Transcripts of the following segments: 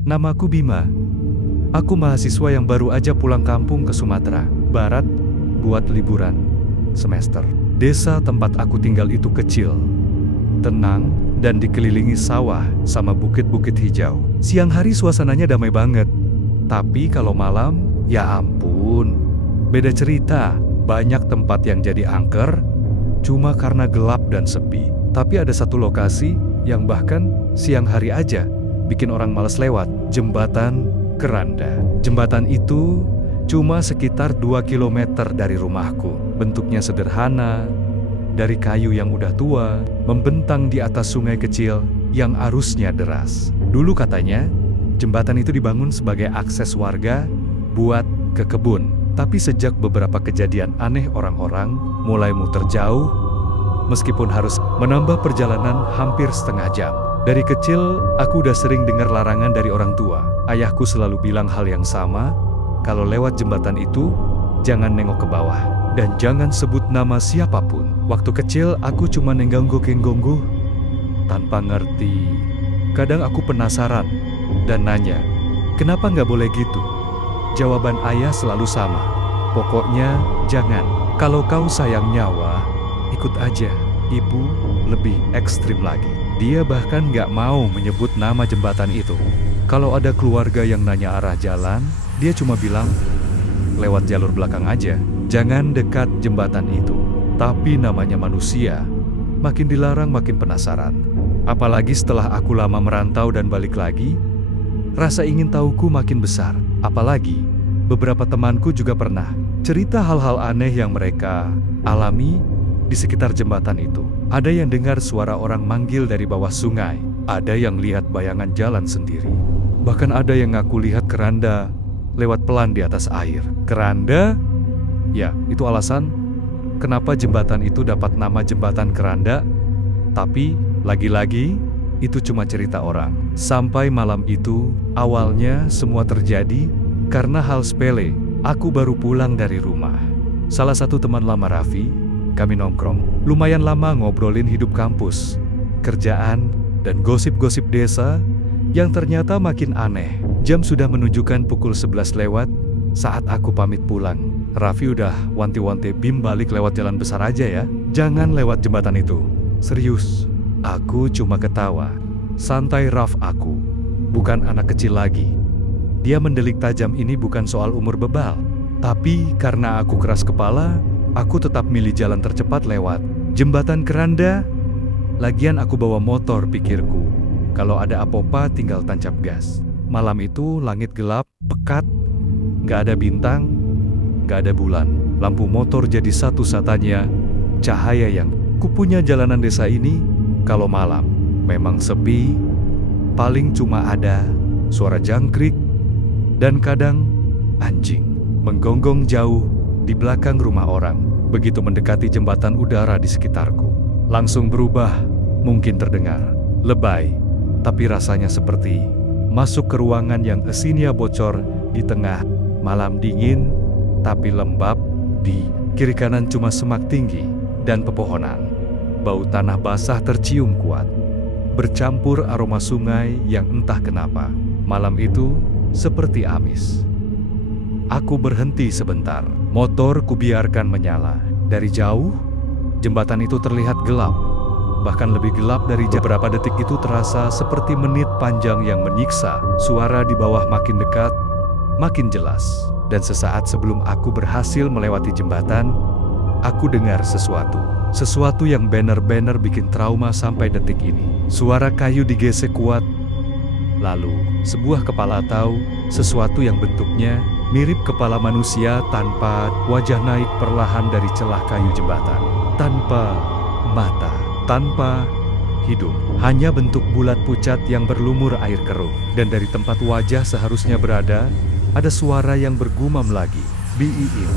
Namaku Bima. Aku mahasiswa yang baru aja pulang kampung ke Sumatera Barat buat liburan semester. Desa tempat aku tinggal itu kecil, tenang, dan dikelilingi sawah sama bukit-bukit hijau. Siang hari suasananya damai banget. Tapi kalau malam, ya ampun, beda cerita. Banyak tempat yang jadi angker, cuma karena gelap dan sepi. Tapi ada satu lokasi yang bahkan siang hari aja bikin orang malas lewat. Jembatan Keranda. Jembatan itu cuma sekitar 2 kilometer dari rumahku. Bentuknya sederhana, dari kayu yang udah tua, membentang di atas sungai kecil yang arusnya deras. Dulu katanya, jembatan itu dibangun sebagai akses warga buat ke kebun. Tapi sejak beberapa kejadian aneh, orang-orang mulai muter jauh, meskipun harus menambah perjalanan hampir setengah jam. Dari kecil, aku udah sering dengar larangan dari orang tua. Ayahku selalu bilang hal yang sama, kalau lewat jembatan itu, jangan nengok ke bawah, dan jangan sebut nama siapapun. Waktu kecil, aku cuma nengganggu-kenggonggu, tanpa ngerti. Kadang aku penasaran, dan nanya, kenapa nggak boleh gitu? Jawaban ayah selalu sama, pokoknya jangan. Kalau kau sayang nyawa, ikut aja. Ibu lebih ekstrim lagi. Dia bahkan nggak mau menyebut nama jembatan itu. Kalau ada keluarga yang nanya arah jalan, dia cuma bilang, lewat jalur belakang aja, jangan dekat jembatan itu. Tapi namanya manusia, makin dilarang makin penasaran. Apalagi setelah aku lama merantau dan balik lagi, rasa ingin tahuku makin besar. Apalagi, beberapa temanku juga pernah cerita hal-hal aneh yang mereka alami di sekitar jembatan itu. Ada yang dengar suara orang manggil dari bawah sungai. Ada yang lihat bayangan jalan sendiri. Bahkan ada yang ngaku lihat keranda lewat pelan di atas air. Keranda? Ya, itu alasan kenapa jembatan itu dapat nama jembatan keranda. Tapi, lagi-lagi, itu cuma cerita orang. Sampai malam itu, awalnya semua terjadi karena hal sepele. Aku baru pulang dari rumah. Salah satu teman lama Raffi, kami nongkrong. Lumayan lama ngobrolin hidup kampus, kerjaan, dan gosip-gosip desa yang ternyata makin aneh. Jam sudah menunjukkan pukul 11 lewat saat aku pamit pulang. Raffi udah wanti-wanti, Bim balik lewat jalan besar aja ya. Jangan lewat jembatan itu. Serius. Aku cuma ketawa. Santai Raff, aku bukan anak kecil lagi. Dia mendelik tajam ini bukan soal umur bebal. Tapi karena aku keras kepala, aku tetap milih jalan tercepat lewat jembatan keranda. Lagian aku bawa motor, pikirku. Kalau ada apa-apa tinggal tancap gas. Malam itu langit gelap, pekat, gak ada bintang, gak ada bulan. Lampu motor jadi satu-satunya cahaya yang kupunya jalanan desa ini. Kalau malam memang sepi, paling cuma ada suara jangkrik dan kadang anjing menggonggong jauh di belakang rumah orang. Begitu mendekati jembatan, udara di sekitarku langsung berubah. Mungkin terdengar lebay, tapi rasanya seperti masuk ke ruangan yang AC-nya bocor di tengah malam dingin tapi lembab. Di kiri kanan cuma semak tinggi dan pepohonan. Bau tanah basah tercium kuat, bercampur aroma sungai yang entah kenapa malam itu seperti amis. Aku berhenti sebentar. Motor kubiarkan menyala. Dari jauh, jembatan itu terlihat gelap. Bahkan lebih gelap dari beberapa detik itu terasa seperti menit panjang yang menyiksa. Suara di bawah makin dekat, makin jelas. Dan sesaat sebelum aku berhasil melewati jembatan, aku dengar sesuatu. Sesuatu yang benar-benar bikin trauma sampai detik ini. Suara kayu digesek kuat. Lalu, sebuah kepala atau sesuatu yang bentuknya mirip kepala manusia tanpa wajah naik perlahan dari celah kayu jembatan. Tanpa mata, tanpa hidung. Hanya bentuk bulat pucat yang berlumur air keruh. Dan dari tempat wajah seharusnya berada, ada suara yang bergumam lagi. Biiim,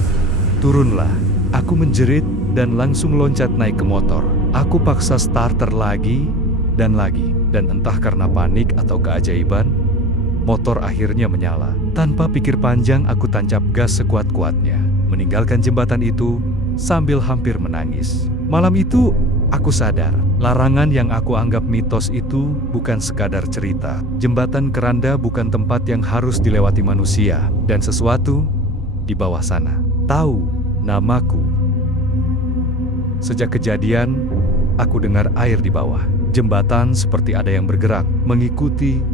turunlah. Aku menjerit dan langsung loncat naik ke motor. Aku paksa starter lagi dan lagi. Dan entah karena panik atau keajaiban, motor akhirnya menyala. Tanpa pikir panjang, aku tancap gas sekuat-kuatnya, meninggalkan jembatan itu sambil hampir menangis. Malam itu, Aku sadar, larangan yang aku anggap mitos itu bukan sekadar cerita. Jembatan keranda bukan tempat yang harus dilewati manusia, dan sesuatu di bawah sana tahu namaku. Sejak kejadian, aku dengar air di bawah. Jembatan seperti ada yang bergerak, mengikuti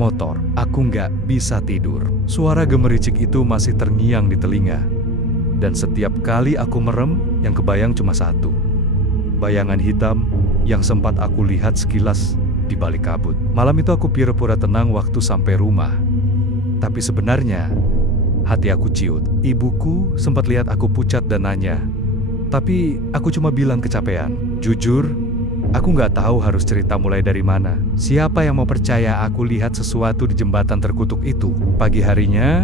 motor. Aku nggak bisa tidur. Suara gemericik itu masih terngiang di telinga. Dan setiap kali aku merem, yang kebayang cuma satu. Bayangan hitam yang sempat aku lihat sekilas di balik kabut. Malam itu aku pura-pura tenang waktu sampai rumah. Tapi sebenarnya, hati aku ciut. Ibuku sempat lihat aku pucat dan nanya. Tapi aku cuma bilang kecapean. Jujur, aku nggak tahu harus cerita mulai dari mana. Siapa yang mau percaya aku lihat sesuatu di jembatan terkutuk itu? Pagi harinya,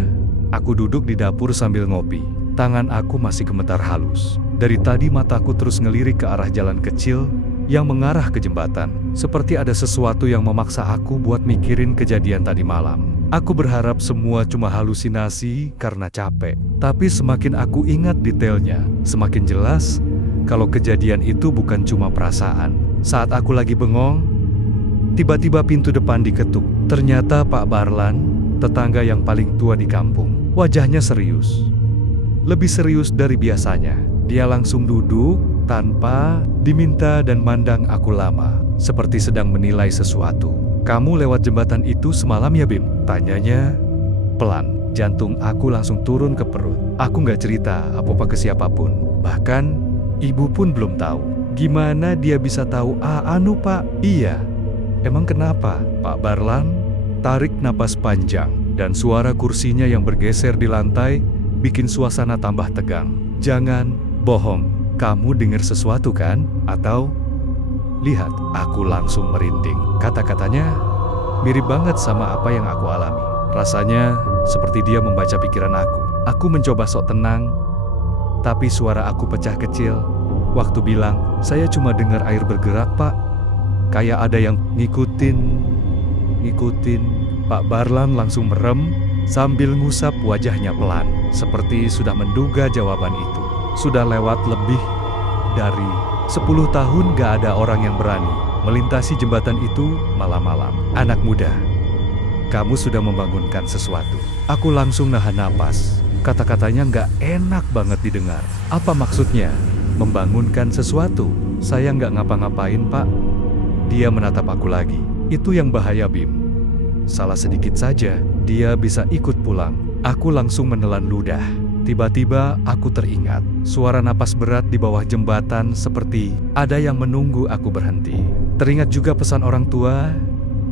aku duduk di dapur sambil ngopi. Tangan aku masih gemetar halus. Dari tadi mataku terus ngelirik ke arah jalan kecil yang mengarah ke jembatan. Seperti ada sesuatu yang memaksa aku buat mikirin kejadian tadi malam. Aku berharap semua cuma halusinasi karena capek. Tapi semakin aku ingat detailnya, semakin jelas kalau kejadian itu bukan cuma perasaan. Saat aku lagi bengong, tiba-tiba pintu depan diketuk. Ternyata Pak Barlan, tetangga yang paling tua di kampung. Wajahnya serius. Lebih serius dari biasanya. Dia langsung duduk tanpa diminta dan mandang aku lama, seperti sedang menilai sesuatu. "Kamu lewat jembatan itu semalam ya, Bim?" Tanyanya pelan. Jantung aku langsung turun ke perut. Aku nggak cerita apa-apa ke siapapun. Bahkan ibu pun belum tahu. Gimana dia bisa tahu? Anu Pak. Iya. Emang kenapa? Pak Barlan tarik napas panjang dan suara kursinya yang bergeser di lantai bikin suasana tambah tegang. "Jangan bohong, kamu dengar sesuatu kan? Atau lihat?" Aku langsung merinding. Kata-katanya mirip banget sama apa yang aku alami. Rasanya seperti dia membaca pikiran aku. Aku mencoba sok tenang, tapi suara aku pecah kecil waktu bilang, "Saya cuma dengar air bergerak, Pak. Kayak ada yang ngikutin." Pak Barlan langsung merem sambil ngusap wajahnya pelan, seperti sudah menduga jawaban itu. Sudah lewat lebih dari 10 tahun gak ada orang yang berani melintasi jembatan itu malam-malam. "Anak muda, kamu sudah membangunkan sesuatu." Aku langsung nahan napas. Kata-katanya gak enak banget didengar. Apa maksudnya? Membangunkan sesuatu? "Saya gak ngapa-ngapain, Pak." Dia menatap aku lagi. "Itu yang bahaya, Bim. Salah sedikit saja, dia bisa ikut pulang." Aku langsung menelan ludah. Tiba-tiba aku teringat suara napas berat di bawah jembatan, seperti ada yang menunggu aku berhenti. Teringat juga pesan orang tua,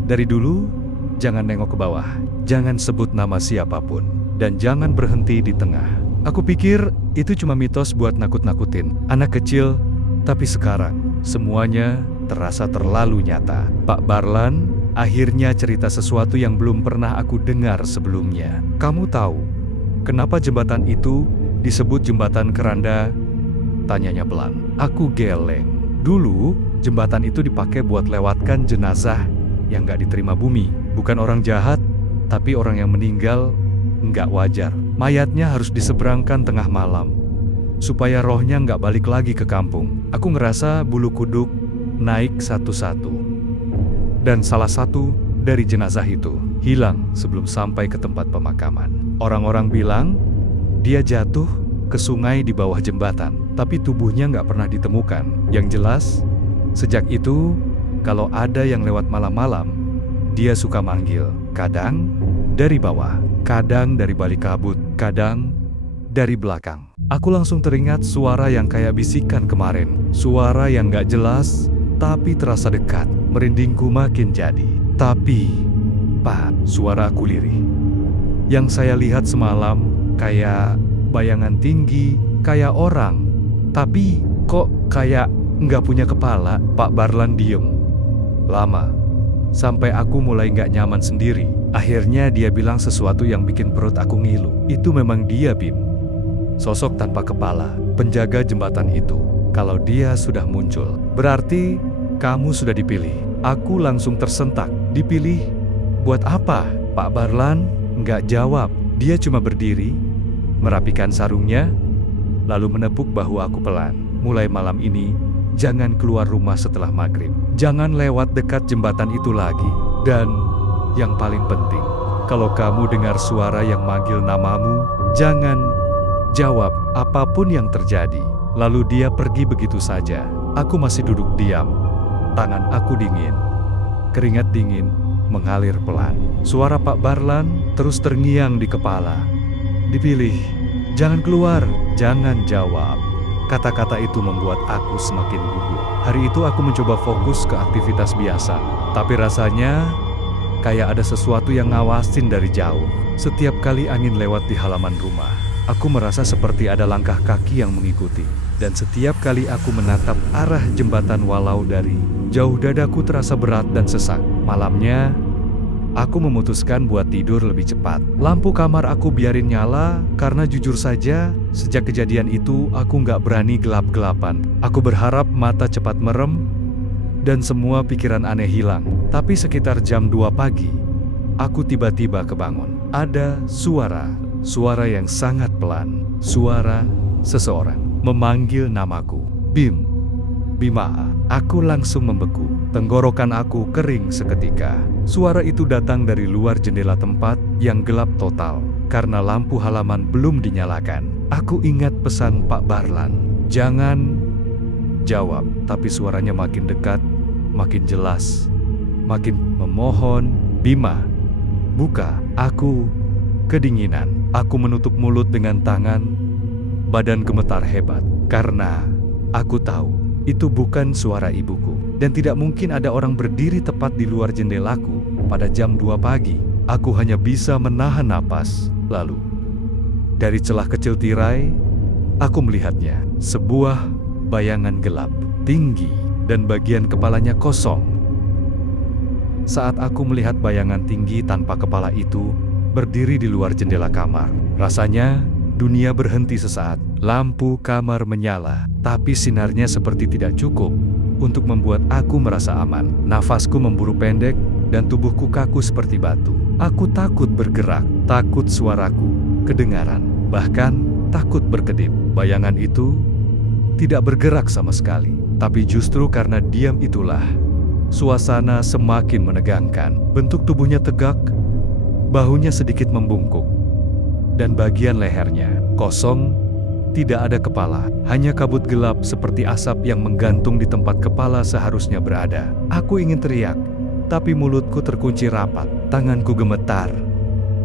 dari dulu jangan nengok ke bawah, jangan sebut nama siapapun, dan jangan berhenti di tengah. Aku pikir itu cuma mitos buat nakut-nakutin anak kecil, tapi sekarang semuanya terasa terlalu nyata. Pak Barlan akhirnya cerita sesuatu yang belum pernah aku dengar sebelumnya. "Kamu tahu kenapa jembatan itu disebut jembatan keranda?" Tanyanya pelan. Aku geleng. Dulu, jembatan itu dipakai buat lewatkan jenazah yang gak diterima bumi. Bukan orang jahat, tapi orang yang meninggal nggak wajar. Mayatnya harus diseberangkan tengah malam, supaya rohnya nggak balik lagi ke kampung. Aku ngerasa bulu kuduk naik satu-satu. Dan salah satu dari jenazah itu hilang sebelum sampai ke tempat pemakaman. Orang-orang bilang dia jatuh ke sungai di bawah jembatan, tapi tubuhnya nggak pernah ditemukan. Yang jelas, sejak itu, kalau ada yang lewat malam-malam, dia suka manggil. Kadang dari bawah, kadang dari balik kabut, kadang dari belakang. Aku langsung teringat suara yang kayak bisikan kemarin. Suara yang nggak jelas, tapi terasa dekat. Merindingku makin jadi. "Tapi, Pak," suara aku lirih. "Yang saya lihat semalam kayak bayangan tinggi, kayak orang. Tapi kok kayak nggak punya kepala?" Pak Barlan diem lama, sampai aku mulai nggak nyaman sendiri. Akhirnya dia bilang sesuatu yang bikin perut aku ngilu. "Itu memang dia, Bim. Sosok tanpa kepala, penjaga jembatan itu. Kalau dia sudah muncul, berarti kamu sudah dipilih." Aku langsung tersentak. "Dipilih? Buat apa?" Pak Barlan nggak jawab. Dia cuma berdiri, merapikan sarungnya, lalu menepuk bahu aku pelan. "Mulai malam ini, jangan keluar rumah setelah maghrib. Jangan lewat dekat jembatan itu lagi. Dan yang paling penting, kalau kamu dengar suara yang manggil namamu, jangan jawab apapun yang terjadi." Lalu dia pergi begitu saja. Aku masih duduk diam. Tangan aku dingin. Keringat dingin mengalir pelan. Suara Pak Barlan terus terngiang di kepala. "Dipilih, jangan keluar, jangan jawab." Kata-kata itu membuat aku semakin gugup. Hari itu aku mencoba fokus ke aktivitas biasa, tapi rasanya kayak ada sesuatu yang ngawasin dari jauh. Setiap kali angin lewat di halaman rumah, aku merasa seperti ada langkah kaki yang mengikuti. Dan setiap kali aku menatap arah jembatan walau dari jauh, dadaku terasa berat dan sesak. Malamnya, aku memutuskan buat tidur lebih cepat. Lampu kamar aku biarin nyala, karena jujur saja, sejak kejadian itu aku nggak berani gelap-gelapan. Aku berharap mata cepat merem, dan semua pikiran aneh hilang. Tapi sekitar jam 2 pagi, aku tiba-tiba kebangun. Ada suara yang sangat pelan. Suara seseorang memanggil namaku. Bima. Aku langsung membeku. Tenggorokan aku kering seketika. Suara itu datang dari luar jendela tempat yang gelap total, karena lampu halaman belum dinyalakan. Aku ingat pesan Pak Barlan, "Jangan jawab." Tapi suaranya makin dekat, makin jelas, makin memohon, "Bima, buka." Aku kedinginan. Aku menutup mulut dengan tangan. Badan gemetar hebat, karena aku tahu itu bukan suara ibuku. Dan tidak mungkin ada orang berdiri tepat di luar jendelaku pada jam 2 pagi. Aku hanya bisa menahan napas. Lalu, dari celah kecil tirai, aku melihatnya. Sebuah bayangan gelap, tinggi, dan bagian kepalanya kosong. Saat aku melihat bayangan tinggi tanpa kepala itu berdiri di luar jendela kamar, rasanya dunia berhenti sesaat. Lampu kamar menyala, tapi sinarnya seperti tidak cukup untuk membuat aku merasa aman. Nafasku memburu pendek, dan tubuhku kaku seperti batu. Aku takut bergerak, takut suaraku kedengaran, bahkan takut berkedip. Bayangan itu tidak bergerak sama sekali, tapi justru karena diam itulah suasana semakin menegangkan. Bentuk tubuhnya tegak, bahunya sedikit membungkuk, dan bagian lehernya kosong, tidak ada kepala, hanya kabut gelap seperti asap yang menggantung di tempat kepala seharusnya berada. Aku ingin teriak, tapi mulutku terkunci rapat, tanganku gemetar.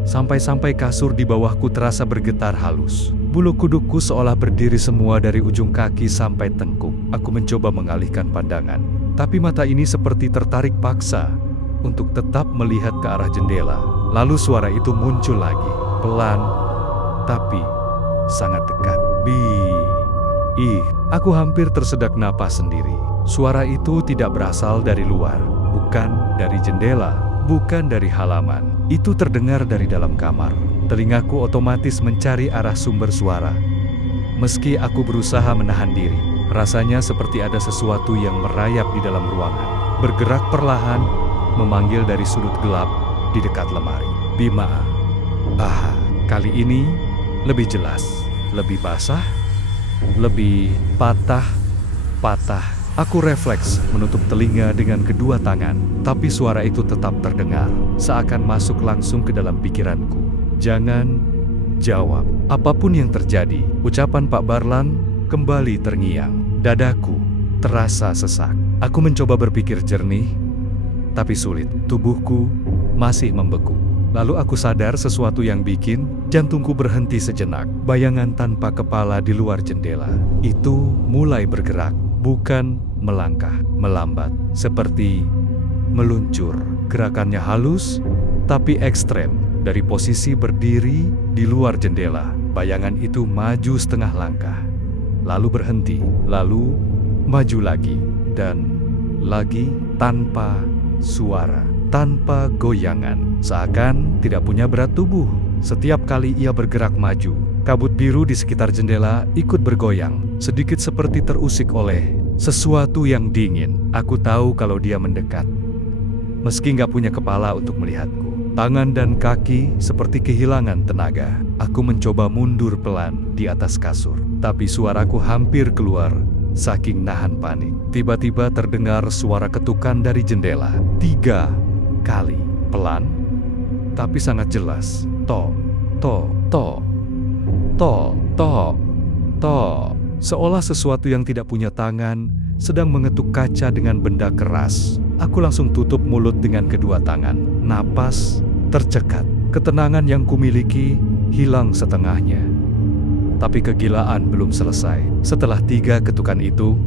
Sampai-sampai kasur di bawahku terasa bergetar halus. Bulu kudukku seolah berdiri semua dari ujung kaki sampai tengkuk. Aku mencoba mengalihkan pandangan, tapi mata ini seperti tertarik paksa untuk tetap melihat ke arah jendela. Lalu suara itu muncul lagi, pelan, tapi sangat dekat. Aku hampir tersedak napas sendiri. Suara itu tidak berasal dari luar, bukan dari jendela, bukan dari halaman. Itu terdengar dari dalam kamar. Telingaku otomatis mencari arah sumber suara. Meski aku berusaha menahan diri, rasanya seperti ada sesuatu yang merayap di dalam ruangan. Bergerak perlahan, memanggil dari sudut gelap di dekat lemari. "Bima." Kali ini lebih jelas, lebih basah, lebih patah. Aku refleks menutup telinga dengan kedua tangan, tapi suara itu tetap terdengar, seakan masuk langsung ke dalam pikiranku. "Jangan jawab apapun yang terjadi." Ucapan Pak Barlan kembali terngiang. Dadaku terasa sesak. Aku mencoba berpikir jernih, tapi sulit. Tubuhku masih membeku. Lalu aku sadar sesuatu yang bikin jantungku berhenti sejenak. Bayangan tanpa kepala di luar jendela itu mulai bergerak, bukan melangkah, melambat, seperti meluncur. Gerakannya halus, tapi ekstrem. Dari posisi berdiri di luar jendela, bayangan itu maju setengah langkah, lalu berhenti, lalu maju lagi, dan lagi, tanpa suara, tanpa goyangan, seakan tidak punya berat tubuh. Setiap kali ia bergerak maju, kabut biru di sekitar jendela ikut bergoyang, sedikit seperti terusik oleh sesuatu yang dingin. Aku tahu kalau dia mendekat, meski nggak punya kepala untuk melihatku. Tangan dan kaki seperti kehilangan tenaga. Aku mencoba mundur pelan di atas kasur, tapi suaraku hampir keluar saking nahan panik. Tiba-tiba terdengar suara ketukan dari jendela. 3 kali. Pelan, tapi sangat jelas. To, to, to, to, to, to. Seolah sesuatu yang tidak punya tangan sedang mengetuk kaca dengan benda keras. Aku langsung tutup mulut dengan kedua tangan. Napas tercekat. Ketenangan yang kumiliki hilang setengahnya. Tapi kegilaan belum selesai. Setelah 3 ketukan itu,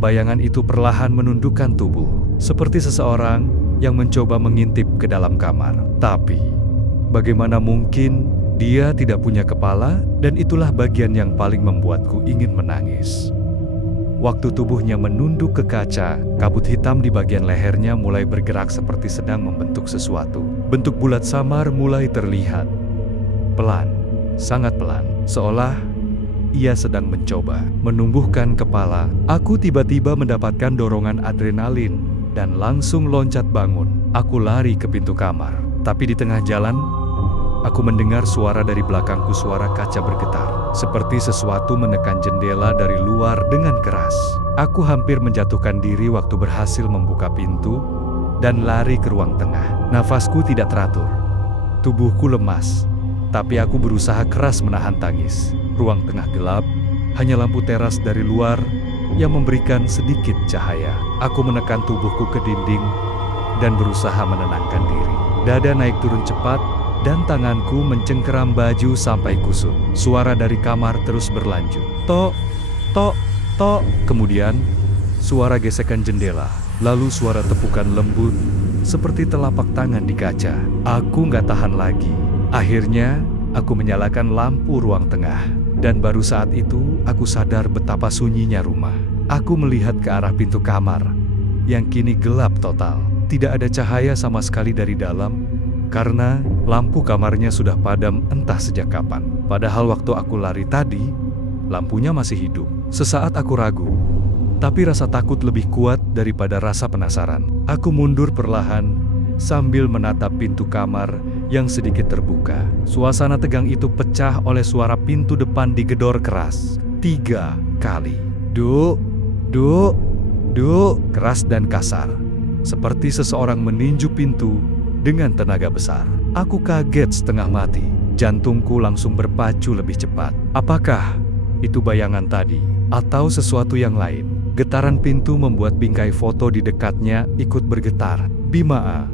bayangan itu perlahan menundukkan tubuh. Seperti seseorang yang mencoba mengintip ke dalam kamar. Tapi, bagaimana mungkin dia tidak punya kepala? Dan itulah bagian yang paling membuatku ingin menangis. Waktu tubuhnya menunduk ke kaca, kabut hitam di bagian lehernya mulai bergerak seperti sedang membentuk sesuatu. Bentuk bulat samar mulai terlihat. Pelan, sangat pelan, seolah ia sedang mencoba menumbuhkan kepala. Aku tiba-tiba mendapatkan dorongan adrenalin dan langsung loncat bangun. Aku lari ke pintu kamar. Tapi di tengah jalan, aku mendengar suara dari belakangku, suara kaca bergetar. Seperti sesuatu menekan jendela dari luar dengan keras. Aku hampir menjatuhkan diri waktu berhasil membuka pintu dan lari ke ruang tengah. Nafasku tidak teratur. Tubuhku lemas, tapi aku berusaha keras menahan tangis. Ruang tengah gelap, hanya lampu teras dari luar yang memberikan sedikit cahaya. Aku menekan tubuhku ke dinding dan berusaha menenangkan diri. Dada naik turun cepat, dan tanganku mencengkeram baju sampai kusut. Suara dari kamar terus berlanjut. Tok, tok, tok. Kemudian, suara gesekan jendela. Lalu suara tepukan lembut, seperti telapak tangan di kaca. Aku nggak tahan lagi. Akhirnya, aku menyalakan lampu ruang tengah. Dan baru saat itu, aku sadar betapa sunyinya rumah. Aku melihat ke arah pintu kamar, yang kini gelap total. Tidak ada cahaya sama sekali dari dalam, karena lampu kamarnya sudah padam entah sejak kapan. Padahal waktu aku lari tadi, lampunya masih hidup. Sesaat aku ragu, tapi rasa takut lebih kuat daripada rasa penasaran. Aku mundur perlahan sambil menatap pintu kamar yang sedikit terbuka. Suasana tegang itu pecah oleh suara pintu depan digedor keras. 3 kali. Duk, duk, duk. Keras dan kasar. Seperti seseorang meninju pintu dengan tenaga besar. Aku kaget setengah mati. Jantungku langsung berpacu lebih cepat. Apakah itu bayangan tadi? Atau sesuatu yang lain? Getaran pintu membuat bingkai foto di dekatnya ikut bergetar. Bimaa.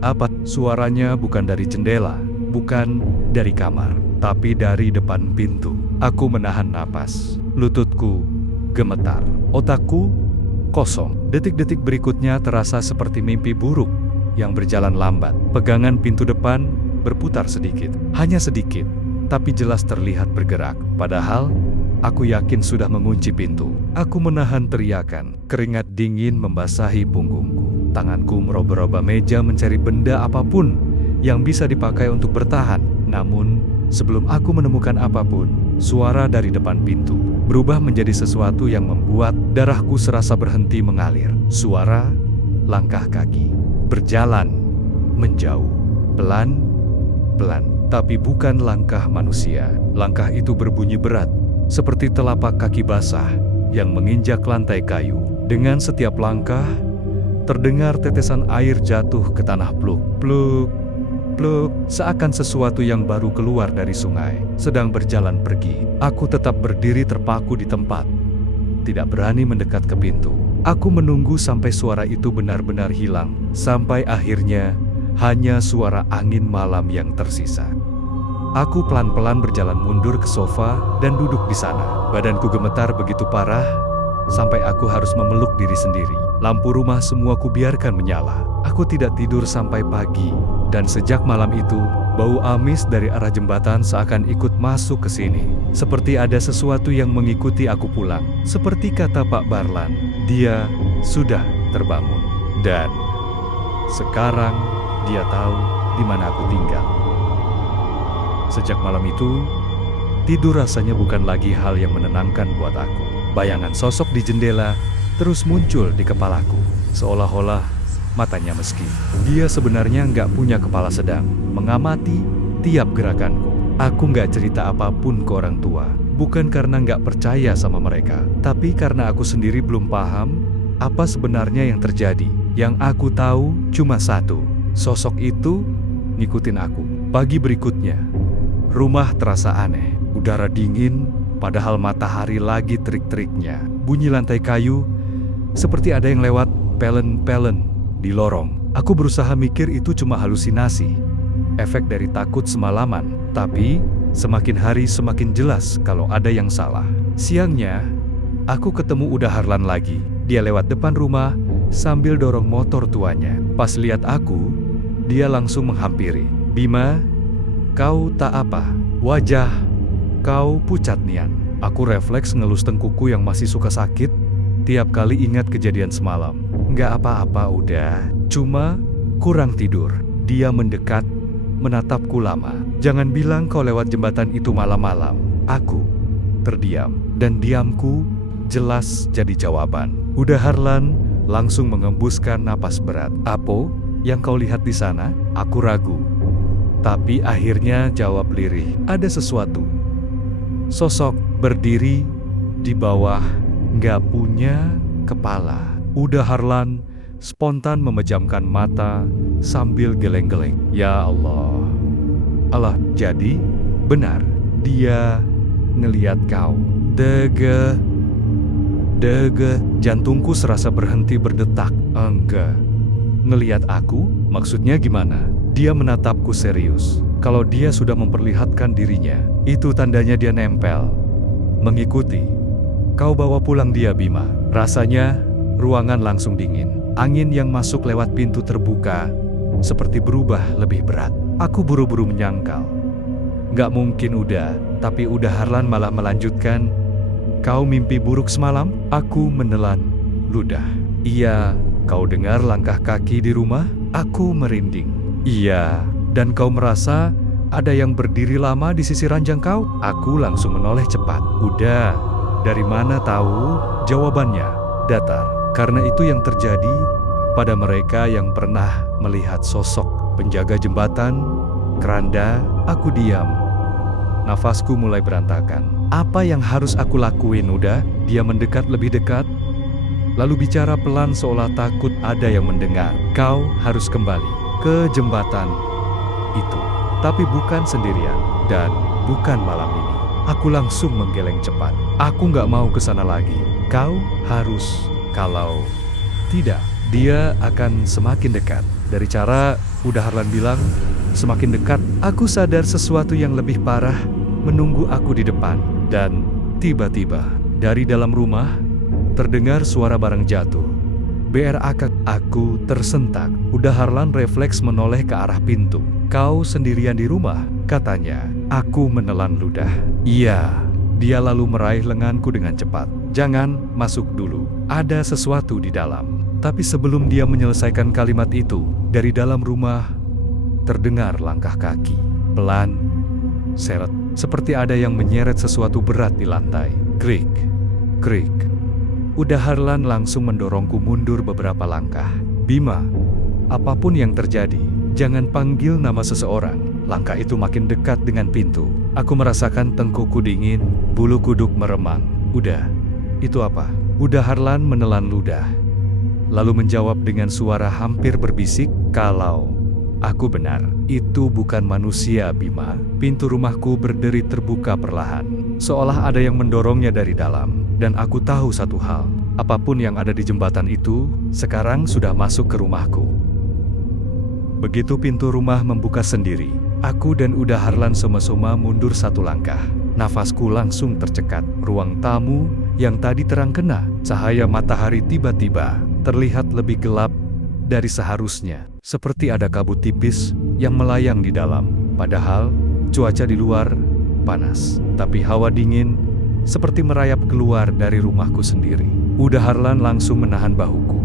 Apa? Suaranya bukan dari jendela, bukan dari kamar, tapi dari depan pintu. Aku menahan napas. Lututku gemetar. Otakku kosong. Detik-detik berikutnya terasa seperti mimpi buruk yang berjalan lambat. Pegangan pintu depan berputar sedikit. Hanya sedikit, tapi jelas terlihat bergerak. Padahal, aku yakin sudah mengunci pintu. Aku menahan teriakan. Keringat dingin membasahi punggungku. Tanganku meraba-raba meja mencari benda apapun yang bisa dipakai untuk bertahan. Namun, sebelum aku menemukan apapun, suara dari depan pintu berubah menjadi sesuatu yang membuat darahku serasa berhenti mengalir. Suara langkah kaki berjalan menjauh, pelan-pelan, tapi bukan langkah manusia. Langkah itu berbunyi berat, seperti telapak kaki basah yang menginjak lantai kayu. Dengan setiap langkah, terdengar tetesan air jatuh ke tanah. Pluk, pluk, pluk, seakan sesuatu yang baru keluar dari sungai, sedang berjalan pergi. Aku tetap berdiri terpaku di tempat, tidak berani mendekat ke pintu. Aku menunggu sampai suara itu benar-benar hilang, sampai akhirnya hanya suara angin malam yang tersisa. Aku pelan-pelan berjalan mundur ke sofa dan duduk di sana. Badanku gemetar begitu parah, sampai aku harus memeluk diri sendiri. Lampu rumah semua kubiarkan menyala. Aku tidak tidur sampai pagi, dan sejak malam itu, bau amis dari arah jembatan seakan ikut masuk ke sini. Seperti ada sesuatu yang mengikuti aku pulang. Seperti kata Pak Barlan, dia sudah terbangun. Dan sekarang dia tahu di mana aku tinggal. Sejak malam itu, tidur rasanya bukan lagi hal yang menenangkan buat aku. Bayangan sosok di jendela terus muncul di kepalaku, seolah-olah matanya meski. Dia sebenarnya nggak punya kepala, sedang mengamati tiap gerakanku. Aku nggak cerita apapun ke orang tua. Bukan karena nggak percaya sama mereka, tapi karena aku sendiri belum paham apa sebenarnya yang terjadi. Yang aku tahu cuma satu, sosok itu ngikutin aku. Pagi berikutnya, rumah terasa aneh. Udara dingin, padahal matahari lagi terik-teriknya. Bunyi lantai kayu, seperti ada yang lewat pelen-pelen di lorong. Aku berusaha mikir itu cuma halusinasi, efek dari takut semalaman. Tapi semakin hari semakin jelas kalau ada yang salah. Siangnya, aku ketemu Uda Harlan lagi. Dia lewat depan rumah sambil dorong motor tuanya. Pas lihat aku, dia langsung menghampiri. "Bima, kau tak apa? Wajah kau pucat nian." Aku refleks ngelus tengkuku yang masih suka sakit tiap kali ingat kejadian semalam. "Nggak apa-apa udah, cuma kurang tidur." Dia mendekat, menatapku lama. "Jangan bilang kau lewat jembatan itu malam-malam." Aku terdiam, dan diamku jelas jadi jawaban. Uda Harlan langsung mengembuskan napas berat. "Apa yang kau lihat di sana?" Aku ragu, tapi akhirnya jawab lirih. "Ada sesuatu. Sosok berdiri di bawah, nggak punya kepala." Uda Harlan spontan memejamkan mata sambil geleng-geleng. "Ya Allah. Allah, jadi benar dia ngeliat kau." Dege. Jantungku serasa berhenti berdetak. "Enggak. Ngeliat aku? Maksudnya gimana?" Dia menatapku serius. "Kalau dia sudah memperlihatkan dirinya, itu tandanya dia nempel, mengikuti. Kau bawa pulang dia, Bima." Rasanya ruangan langsung dingin. Angin yang masuk lewat pintu terbuka seperti berubah lebih berat. Aku buru-buru menyangkal. "Nggak mungkin udah." Tapi Uda Harlan malah melanjutkan, "Kau mimpi buruk semalam?" Aku menelan ludah. "Iya." "Kau dengar langkah kaki di rumah?" Aku merinding. "Iya." "Dan kau merasa ada yang berdiri lama di sisi ranjang kau?" Aku langsung menoleh cepat. "Udah, dari mana tahu?" Jawabannya datar. "Karena itu yang terjadi pada mereka yang pernah melihat sosok penjaga jembatan, keranda." Aku diam. Nafasku mulai berantakan. "Apa yang harus aku lakuin, Uda?" Dia mendekat lebih dekat, lalu bicara pelan seolah takut ada yang mendengar. "Kau harus kembali ke jembatan itu, tapi bukan sendirian, dan bukan malam ini." Aku langsung menggeleng cepat. "Aku nggak mau ke sana lagi." "Kau harus. Kalau tidak, dia akan semakin dekat." Dari cara Uda Harlan bilang, semakin dekat. Aku sadar sesuatu yang lebih parah menunggu aku di depan. Dan tiba-tiba, dari dalam rumah, terdengar suara barang jatuh. Berak. Aku tersentak. Uda Harlan refleks menoleh ke arah pintu. "Kau sendirian di rumah?" katanya. Aku menelan ludah. "Iya." Dia lalu meraih lenganku dengan cepat. "Jangan masuk dulu. Ada sesuatu di dalam." Tapi sebelum dia menyelesaikan kalimat itu, dari dalam rumah terdengar langkah kaki. Pelan, seret, seperti ada yang menyeret sesuatu berat di lantai. Krik, krik. Uda Harlan langsung mendorongku mundur beberapa langkah. "Bima, apapun yang terjadi, jangan panggil nama seseorang." Langkah itu makin dekat dengan pintu. Aku merasakan tengkuku dingin, bulu kuduk meremang. "Udah, itu apa?" Uda Harlan menelan ludah, lalu menjawab dengan suara hampir berbisik, "Kalau aku benar, itu bukan manusia, Bima." Pintu rumahku berderi terbuka perlahan, seolah ada yang mendorongnya dari dalam. Dan aku tahu satu hal, apapun yang ada di jembatan itu, sekarang sudah masuk ke rumahku. Begitu pintu rumah membuka sendiri, aku dan Uda Harlan sama-sama mundur satu langkah. Nafasku langsung tercekat. Ruang tamu yang tadi terang kena cahaya matahari tiba-tiba terlihat lebih gelap dari seharusnya. Seperti ada kabut tipis yang melayang di dalam. Padahal cuaca di luar panas, tapi hawa dingin seperti merayap keluar dari rumahku sendiri. Uda Harlan langsung menahan bahuku,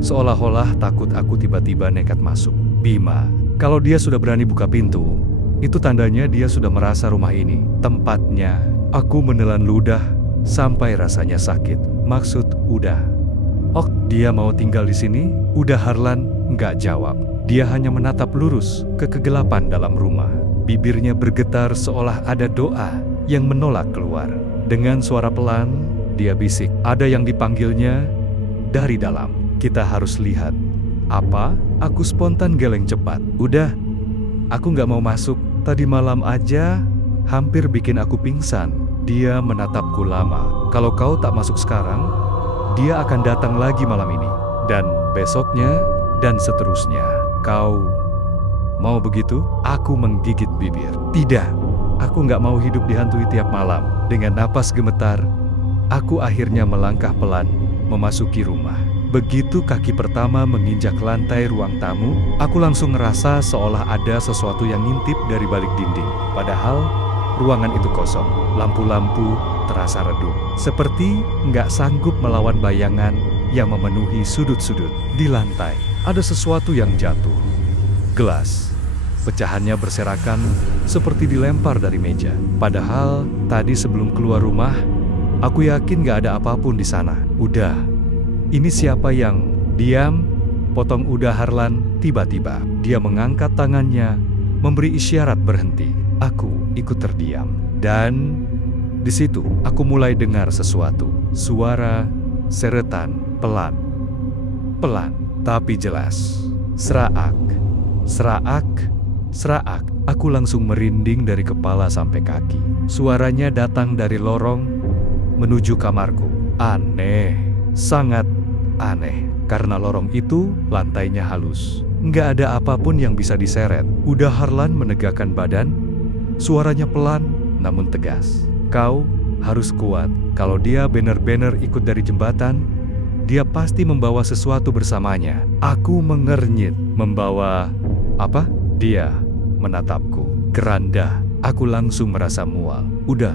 seolah-olah takut aku tiba-tiba nekat masuk. "Bima, kalau dia sudah berani buka pintu, itu tandanya dia sudah merasa rumah ini tempatnya." Aku menelan ludah sampai rasanya sakit. "Maksud Uda, oh, dia mau tinggal di sini?" Uda Harlan nggak jawab. Dia hanya menatap lurus ke kegelapan dalam rumah. Bibirnya bergetar seolah ada doa yang menolak keluar. Dengan suara pelan, dia bisik, ada yang dipanggilnya dari dalam. Kita harus lihat. Apa? Aku spontan geleng cepat. Udah, aku nggak mau masuk. Tadi malam aja hampir bikin aku pingsan. Dia menatapku lama. Kalau kau tak masuk sekarang, dia akan datang lagi malam ini. Dan besoknya, dan seterusnya. Kau mau begitu? Aku menggigit bibir. Tidak, aku nggak mau hidup dihantui tiap malam. Dengan napas gemetar, aku akhirnya melangkah pelan memasuki rumah. Begitu kaki pertama menginjak lantai ruang tamu, aku langsung ngerasa seolah ada sesuatu yang ngintip dari balik dinding. Padahal, ruangan itu kosong. Lampu-lampu terasa redup. Seperti nggak sanggup melawan bayangan yang memenuhi sudut-sudut. Di lantai, ada sesuatu yang jatuh. Gelas. Pecahannya berserakan seperti dilempar dari meja. Padahal, tadi sebelum keluar rumah, aku yakin nggak ada apapun di sana. Udah. Ini siapa yang diam? Potong udah Harlan. Tiba-tiba, dia mengangkat tangannya, memberi isyarat berhenti. Aku ikut terdiam. Dan di situ, aku mulai dengar sesuatu. Suara seretan, pelan. Pelan, tapi jelas. Seraak, seraak, seraak. Aku langsung merinding dari kepala sampai kaki. Suaranya datang dari lorong menuju kamarku. Aneh, sangat aneh, karena lorong itu lantainya halus. Nggak ada apapun yang bisa diseret. Udah Harlan menegakkan badan, suaranya pelan namun tegas. Kau harus kuat. Kalau dia benar-benar ikut dari jembatan, dia pasti membawa sesuatu bersamanya. Aku mengernyit. Membawa apa? Dia menatapku. Keranda. Aku langsung merasa mual. Udah,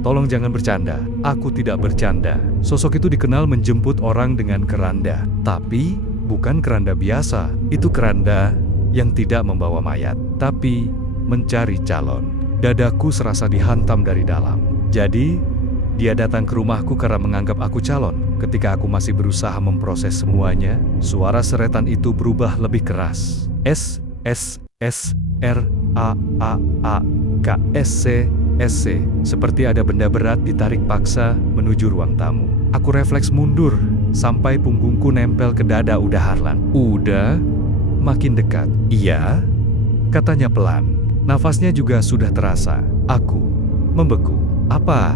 tolong jangan bercanda. Aku tidak bercanda. Sosok itu dikenal menjemput orang dengan keranda. Tapi, bukan keranda biasa. Itu keranda yang tidak membawa mayat, tapi mencari calon. Dadaku serasa dihantam dari dalam. Jadi, dia datang ke rumahku karena menganggap aku calon. Ketika aku masih berusaha memproses semuanya, suara seretan itu berubah lebih keras. S, S, S, R, A, A, K, S, C, SC, seperti ada benda berat ditarik paksa menuju ruang tamu. Aku refleks mundur, sampai punggungku nempel ke dada Udah Harlan. Udah makin dekat. Iya, katanya pelan. Nafasnya juga sudah terasa. Aku membeku. Apa?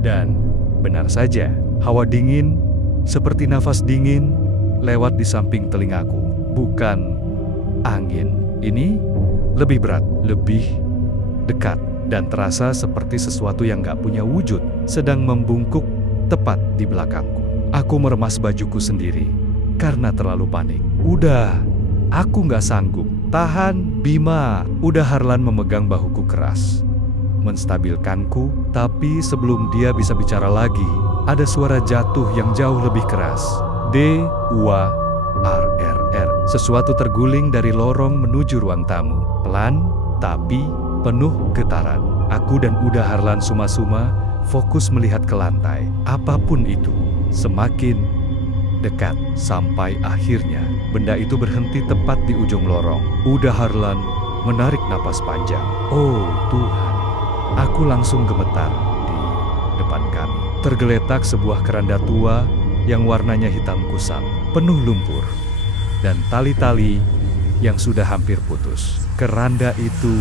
Dan benar saja, hawa dingin, seperti nafas dingin, lewat di samping telingaku. Bukan angin. Ini lebih berat, lebih dekat, dan terasa seperti sesuatu yang gak punya wujud, sedang membungkuk tepat di belakangku. Aku meremas bajuku sendiri, karena terlalu panik. Udah, aku gak sanggup. Tahan, Bima. Udah Harlan memegang bahuku keras, menstabilkanku, tapi sebelum dia bisa bicara lagi, ada suara jatuh yang jauh lebih keras. D, U, R, R, R. Sesuatu terguling dari lorong menuju ruang tamu. Pelan, tapi penuh getaran. Aku dan Udah Harlan suma-suma fokus melihat ke lantai. Apapun itu, semakin dekat. Sampai akhirnya, benda itu berhenti tepat di ujung lorong. Udah Harlan menarik napas panjang. Oh Tuhan, aku langsung gemetar. Di depan kami tergeletak sebuah keranda tua yang warnanya hitam kusam, penuh lumpur, dan tali-tali yang sudah hampir putus. Keranda itu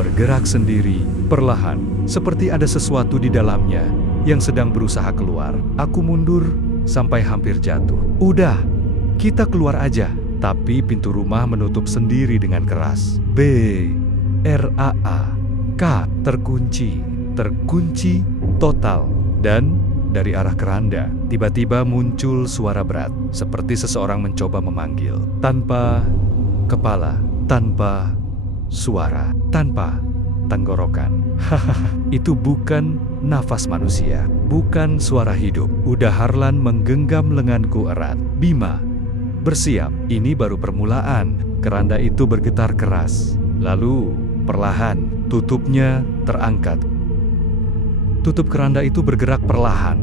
bergerak sendiri, perlahan, seperti ada sesuatu di dalamnya yang sedang berusaha keluar. Aku mundur sampai hampir jatuh. Udah, kita keluar aja. Tapi pintu rumah menutup sendiri dengan keras. B, R, A, K, terkunci total. Dan dari arah keranda, tiba-tiba muncul suara berat, seperti seseorang mencoba memanggil. Tanpa kepala, tanpa suara, tanpa tenggorokan. Itu bukan nafas manusia, bukan suara hidup. Udah Harlan menggenggam lenganku erat. Bima, bersiap, ini baru permulaan. Keranda itu bergetar keras. Lalu, perlahan, tutupnya terangkat. Tutup keranda itu bergerak perlahan,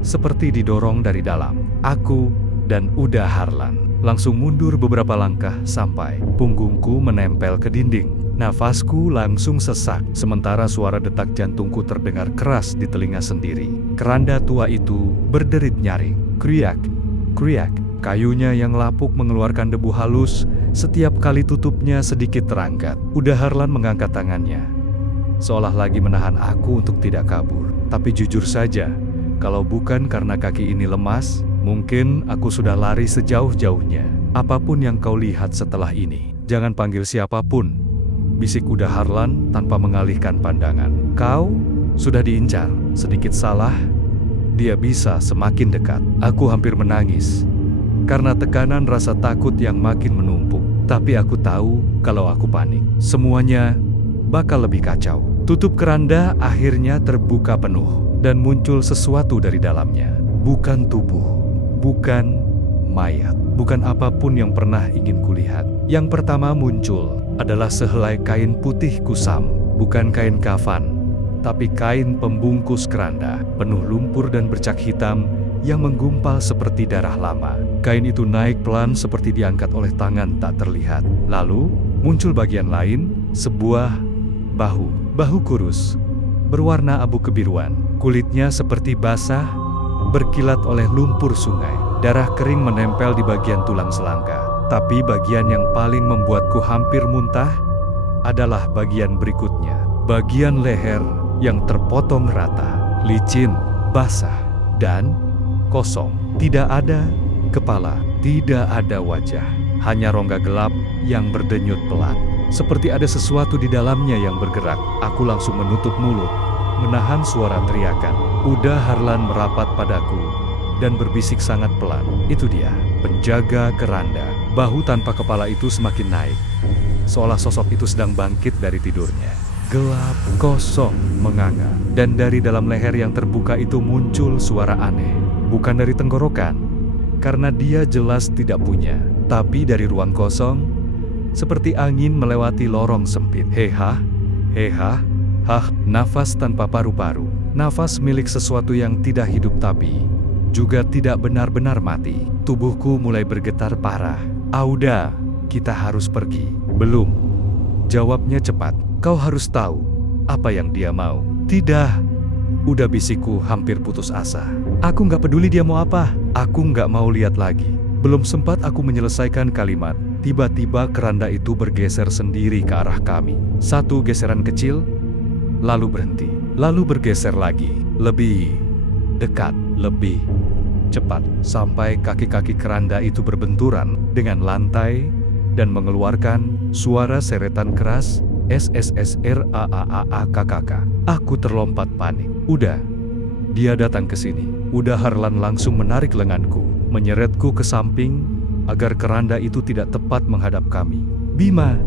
seperti didorong dari dalam. Aku dan Udah Harlan langsung mundur beberapa langkah sampai punggungku menempel ke dinding. Nafasku langsung sesak, sementara suara detak jantungku terdengar keras di telinga sendiri. Keranda tua itu berderit nyaring. Kriak, kriak. Kayunya yang lapuk mengeluarkan debu halus setiap kali tutupnya sedikit terangkat. Uda Harlan mengangkat tangannya, seolah lagi menahan aku untuk tidak kabur. Tapi jujur saja, kalau bukan karena kaki ini lemas, mungkin aku sudah lari sejauh-jauhnya. Apapun yang kau lihat setelah ini, jangan panggil siapapun, bisik Uda Harlan tanpa mengalihkan pandangan. Kau sudah diincar, sedikit salah, dia bisa semakin dekat. Aku hampir menangis karena tekanan rasa takut yang makin menumpuk. Tapi aku tahu kalau aku panik, semuanya bakal lebih kacau. Tutup keranda akhirnya terbuka penuh dan muncul sesuatu dari dalamnya. Bukan tubuh, bukan mayat, bukan apapun yang pernah ingin kulihat. Yang pertama muncul adalah sehelai kain putih kusam, bukan kain kafan, tapi kain pembungkus keranda, penuh lumpur dan bercak hitam yang menggumpal seperti darah lama. Kain itu naik pelan seperti diangkat oleh tangan tak terlihat. Lalu muncul bagian lain, sebuah bahu kurus, berwarna abu kebiruan. Kulitnya seperti basah, berkilat oleh lumpur sungai. Darah kering menempel di bagian tulang selangka. Tapi bagian yang paling membuatku hampir muntah adalah bagian berikutnya. Bagian leher yang terpotong rata, licin, basah, dan kosong. Tidak ada kepala, tidak ada wajah, hanya rongga gelap yang berdenyut pelan. Seperti ada sesuatu di dalamnya yang bergerak. Aku langsung menutup mulut, menahan suara teriakan. Uda Harlan merapat padaku dan berbisik sangat pelan. Itu dia, penjaga keranda. Bahu tanpa kepala itu semakin naik, seolah sosok itu sedang bangkit dari tidurnya. Gelap, kosong, menganga. Dan dari dalam leher yang terbuka itu muncul suara aneh. Bukan dari tenggorokan, karena dia jelas tidak punya. Tapi dari ruang kosong, seperti angin melewati lorong sempit. Heha, heha, hah. Nafas tanpa paru-paru. Nafas milik sesuatu yang tidak hidup tapi juga tidak benar-benar mati. Tubuhku mulai bergetar parah. Auda, kita harus pergi. Belum. Jawabnya cepat. Kau harus tahu apa yang dia mau. Tidak. Udah bisikku hampir putus asa. Aku nggak peduli dia mau apa. Aku nggak mau lihat lagi. Belum sempat aku menyelesaikan kalimat, tiba-tiba keranda itu bergeser sendiri ke arah kami. Satu geseran kecil, lalu berhenti. Lalu bergeser lagi. Lebih dekat, lebih cepat. Sampai kaki-kaki keranda itu berbenturan dengan lantai dan mengeluarkan suara seretan keras. SSSRAAAKKK. Aku terlompat panik. Udah, dia datang ke sini. Uda Harlan langsung menarik lenganku, menyeretku ke samping agar keranda itu tidak tepat menghadap kami. Bima,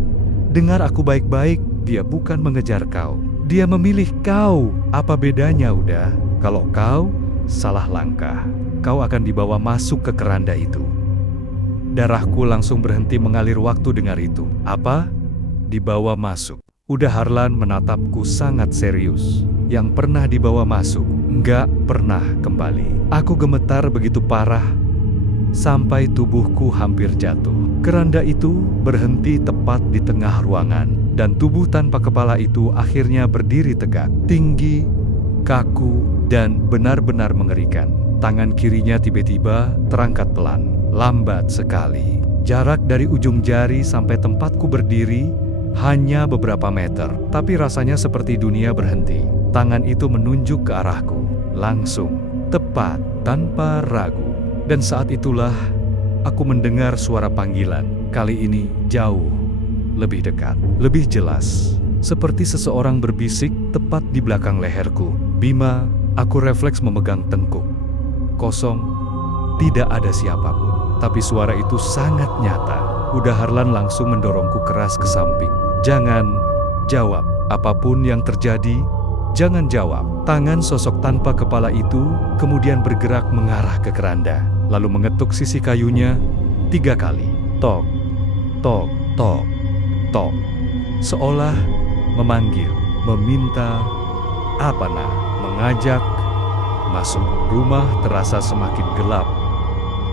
dengar aku baik-baik. Dia bukan mengejar kau. Dia memilih kau. Apa bedanya, Uda? Kalau kau salah langkah, kau akan dibawa masuk ke keranda itu. Darahku langsung berhenti mengalir waktu dengar itu. Apa? Dibawa masuk. Uda Harlan menatapku sangat serius. Yang pernah dibawa masuk, nggak pernah kembali. Aku gemetar begitu parah, sampai tubuhku hampir jatuh. Keranda itu berhenti tepat di tengah ruangan, dan tubuh tanpa kepala itu akhirnya berdiri tegak, tinggi, kaku, dan benar-benar mengerikan. Tangan kirinya tiba-tiba terangkat pelan, lambat sekali. Jarak dari ujung jari sampai tempatku berdiri hanya beberapa meter, tapi rasanya seperti dunia berhenti. Tangan itu menunjuk ke arahku, langsung, tepat, tanpa ragu. Dan saat itulah aku mendengar suara panggilan. Kali ini jauh, lebih dekat, lebih jelas. Seperti seseorang berbisik tepat di belakang leherku. Bima, aku refleks memegang tengkuk. Kosong, tidak ada siapapun. Tapi suara itu sangat nyata. Uda Harlan langsung mendorongku keras ke samping. Jangan jawab. Apapun yang terjadi, jangan jawab. Tangan sosok tanpa kepala itu kemudian bergerak mengarah ke keranda, lalu mengetuk sisi kayunya 3 kali. Tok, tok, tok, tok. Seolah memanggil, meminta, mengajak masuk. Rumah terasa semakin gelap.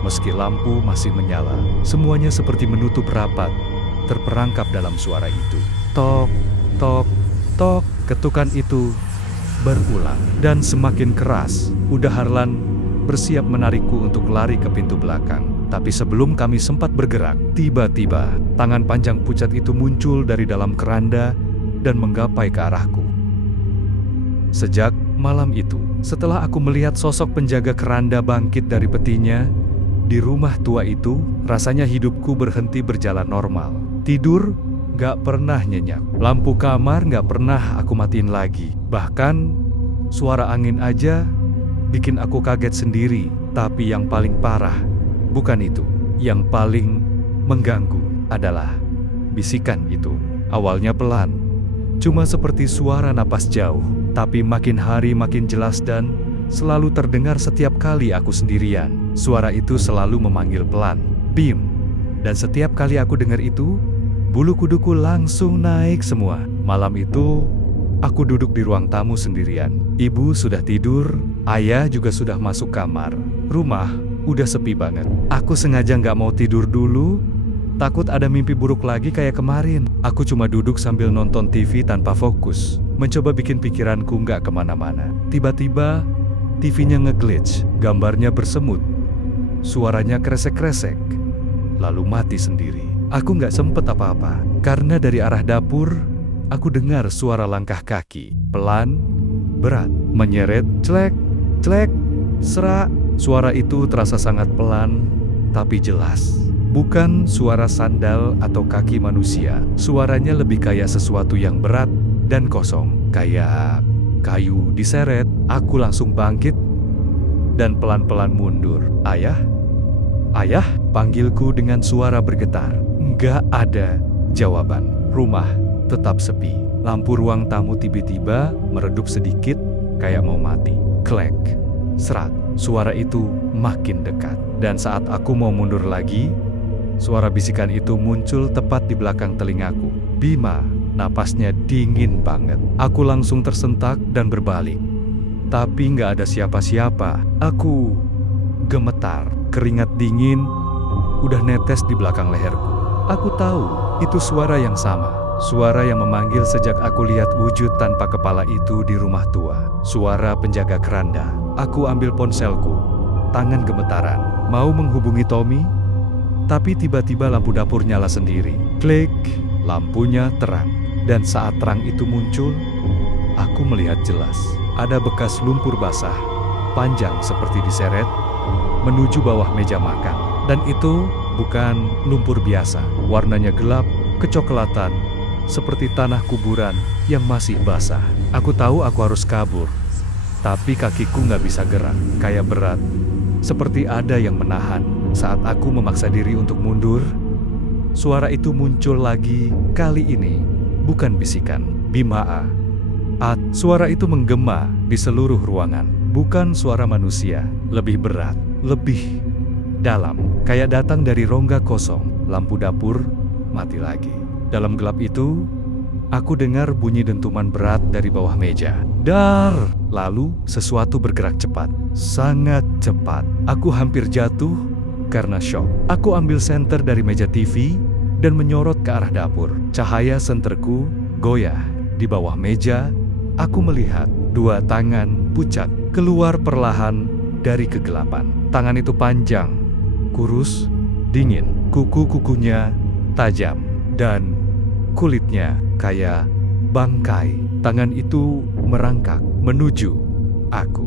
Meski lampu masih menyala, semuanya seperti menutup rapat terperangkap dalam suara itu. Tok, tok, tok, ketukan itu berulang dan semakin keras. Udah Harlan bersiap menarikku untuk lari ke pintu belakang. Tapi sebelum kami sempat bergerak, tiba-tiba tangan panjang pucat itu muncul dari dalam keranda dan menggapai ke arahku. Sejak malam itu, setelah aku melihat sosok penjaga keranda bangkit dari petinya di rumah tua itu, rasanya hidupku berhenti berjalan normal. Tidur gak pernah nyenyak, lampu kamar gak pernah aku matiin lagi. Bahkan suara angin aja bikin aku kaget sendiri. Tapi yang paling parah bukan itu. Yang paling mengganggu adalah bisikan itu. Awalnya pelan, cuma seperti suara napas jauh. Tapi makin hari makin jelas dan selalu terdengar setiap kali aku sendirian. Suara itu selalu memanggil pelan, "Bim." Dan setiap kali aku dengar itu, bulu kuduku langsung naik semua. Malam itu, aku duduk di ruang tamu sendirian. Ibu sudah tidur, ayah juga sudah masuk kamar. Rumah udah sepi banget. Aku sengaja nggak mau tidur dulu, takut ada mimpi buruk lagi kayak kemarin. Aku cuma duduk sambil nonton TV tanpa fokus, mencoba bikin pikiranku nggak kemana-mana. Tiba-tiba, TV-nya nge-glitch, gambarnya bersemut, suaranya kresek-kresek, lalu mati sendiri. Aku nggak sempet apa-apa, karena dari arah dapur, aku dengar suara langkah kaki, pelan, berat, menyeret, clek, clek, serak. Suara itu terasa sangat pelan, tapi jelas. Bukan suara sandal atau kaki manusia. Suaranya lebih kayak sesuatu yang berat dan kosong. Kayak kayu diseret. Aku langsung bangkit dan pelan-pelan mundur. "Ayah? Ayah?" Panggilku dengan suara bergetar. Nggak ada jawaban. Rumah tetap sepi. Lampu ruang tamu tiba-tiba meredup sedikit, kayak mau mati. Klek, serat. Suara itu makin dekat. Dan saat aku mau mundur lagi, suara bisikan itu muncul tepat di belakang telingaku. "Bima." Napasnya dingin banget. Aku langsung tersentak dan berbalik. Tapi nggak ada siapa-siapa. Aku gemetar. Keringat dingin udah netes di belakang leherku. Aku tahu itu suara yang sama. Suara yang memanggil sejak aku lihat wujud tanpa kepala itu di rumah tua. Suara penjaga keranda. Aku ambil ponselku. Tangan gemetaran. Mau menghubungi Tommy? Tapi tiba-tiba lampu dapur nyala sendiri. Klik, lampunya terang. Dan saat terang itu muncul, aku melihat jelas. Ada bekas lumpur basah, panjang seperti diseret, menuju bawah meja makan. Dan itu bukan lumpur biasa. Warnanya gelap, kecoklatan, seperti tanah kuburan yang masih basah. Aku tahu aku harus kabur. Tapi kakiku nggak bisa gerak, kayak berat. Seperti ada yang menahan. Saat aku memaksa diri untuk mundur, suara itu muncul lagi. Kali ini bukan bisikan, "Bima." Suara itu menggema di seluruh ruangan. Bukan suara manusia, lebih berat, lebih dalam, kayak datang dari rongga kosong. Lampu dapur mati lagi. Dalam gelap itu, aku dengar bunyi dentuman berat dari bawah meja. Dar! Lalu sesuatu bergerak cepat, sangat cepat. Aku hampir jatuh karena shock. Aku ambil senter dari meja TV dan menyorot ke arah dapur. Cahaya senterku goyah. Di bawah meja, aku melihat dua tangan pucat keluar perlahan dari kegelapan. Tangan itu panjang, kurus, dingin. Kuku-kukunya tajam dan kulitnya kayak bangkai. Tangan itu merangkak menuju aku.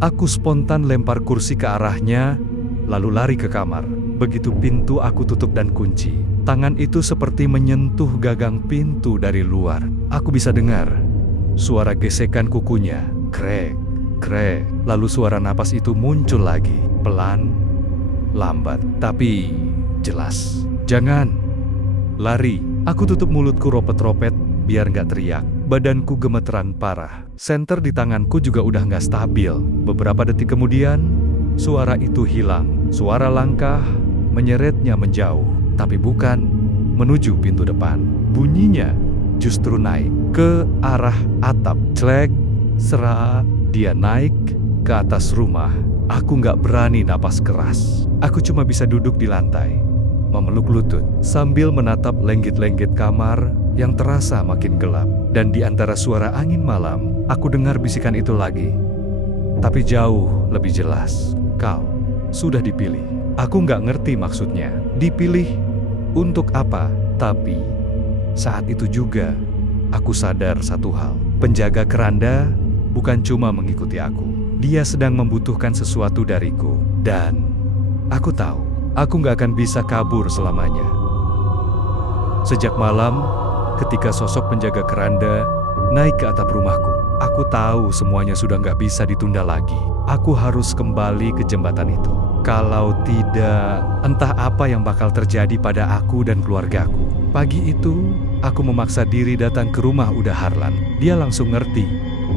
Aku spontan lempar kursi ke arahnya, lalu lari ke kamar. Begitu pintu aku tutup dan kunci, tangan itu seperti menyentuh gagang pintu dari luar. Aku bisa dengar suara gesekan kukunya, krek, krek. Lalu suara napas itu muncul lagi, pelan, lambat, tapi jelas. "Jangan lari." Aku tutup mulutku ropet-ropet biar nggak teriak. Badanku gemeteran parah. Senter di tanganku juga udah nggak stabil. Beberapa detik kemudian, suara itu hilang. Suara langkah menyeretnya menjauh, tapi bukan menuju pintu depan. Bunyinya justru naik ke arah atap. Clek, serak, dia naik ke atas rumah. Aku nggak berani napas keras. Aku cuma bisa duduk di lantai, memeluk lutut, sambil menatap lenggit-lenggit kamar yang terasa makin gelap. Dan di antara suara angin malam, aku dengar bisikan itu lagi. Tapi jauh lebih jelas, kau sudah dipilih. Aku nggak ngerti maksudnya, dipilih untuk apa? Tapi saat itu juga, aku sadar satu hal. Penjaga keranda bukan cuma mengikuti aku. Dia sedang membutuhkan sesuatu dariku. Dan aku tahu, aku nggak akan bisa kabur selamanya. Sejak malam, ketika sosok penjaga keranda naik ke atap rumahku, aku tahu semuanya sudah nggak bisa ditunda lagi. Aku harus kembali ke jembatan itu. Kalau tidak, entah apa yang bakal terjadi pada aku dan keluargaku. Pagi itu, aku memaksa diri datang ke rumah Uda Harlan. Dia langsung ngerti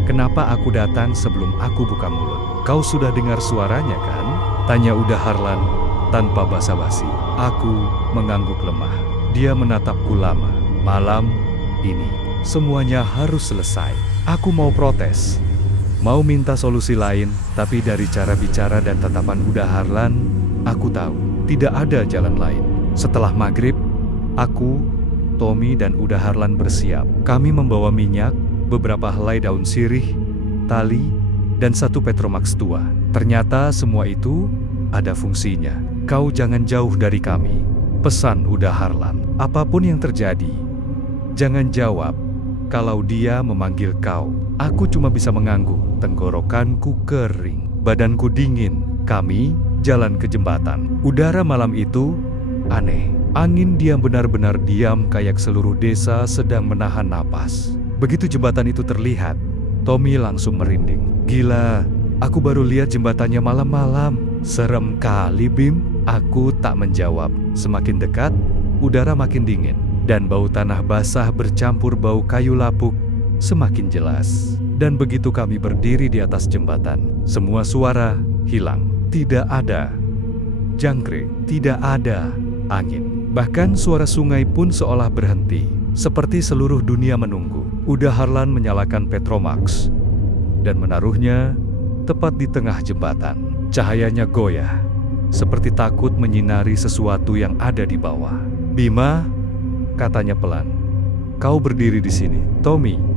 kenapa aku datang sebelum aku buka mulut. Kau sudah dengar suaranya kan? Tanya Uda Harlan tanpa basa-basi. Aku mengangguk lemah. Dia menatapku lama. Malam ini, semuanya harus selesai. Aku mau protes. Mau minta solusi lain, tapi dari cara bicara dan tatapan Uda Harlan, aku tahu tidak ada jalan lain. Setelah maghrib, aku, Tommy, dan Uda Harlan bersiap. Kami membawa minyak, beberapa helai daun sirih, tali, dan satu Petromax tua. Ternyata semua itu ada fungsinya. Kau jangan jauh dari kami, pesan Uda Harlan. Apapun yang terjadi, jangan jawab kalau dia memanggil kau. Aku cuma bisa mengangguk. Tenggorokanku kering, badanku dingin. Kami jalan ke jembatan. Udara malam itu aneh. Angin diam, benar-benar diam, kayak seluruh desa sedang menahan napas. Begitu jembatan itu terlihat, Tommy langsung merinding. Gila, aku baru lihat jembatannya malam-malam. Serem kali, Bim. Aku tak menjawab. Semakin dekat, udara makin dingin. Dan bau tanah basah bercampur bau kayu lapuk semakin jelas. Dan begitu kami berdiri di atas jembatan, semua suara hilang. Tidak ada jangkrik, tidak ada angin. Bahkan suara sungai pun seolah berhenti, seperti seluruh dunia menunggu. Uda Harlan menyalakan Petromax dan menaruhnya tepat di tengah jembatan. Cahayanya goyah, seperti takut menyinari sesuatu yang ada di bawah. Bima, katanya pelan, kau berdiri di sini. Tommy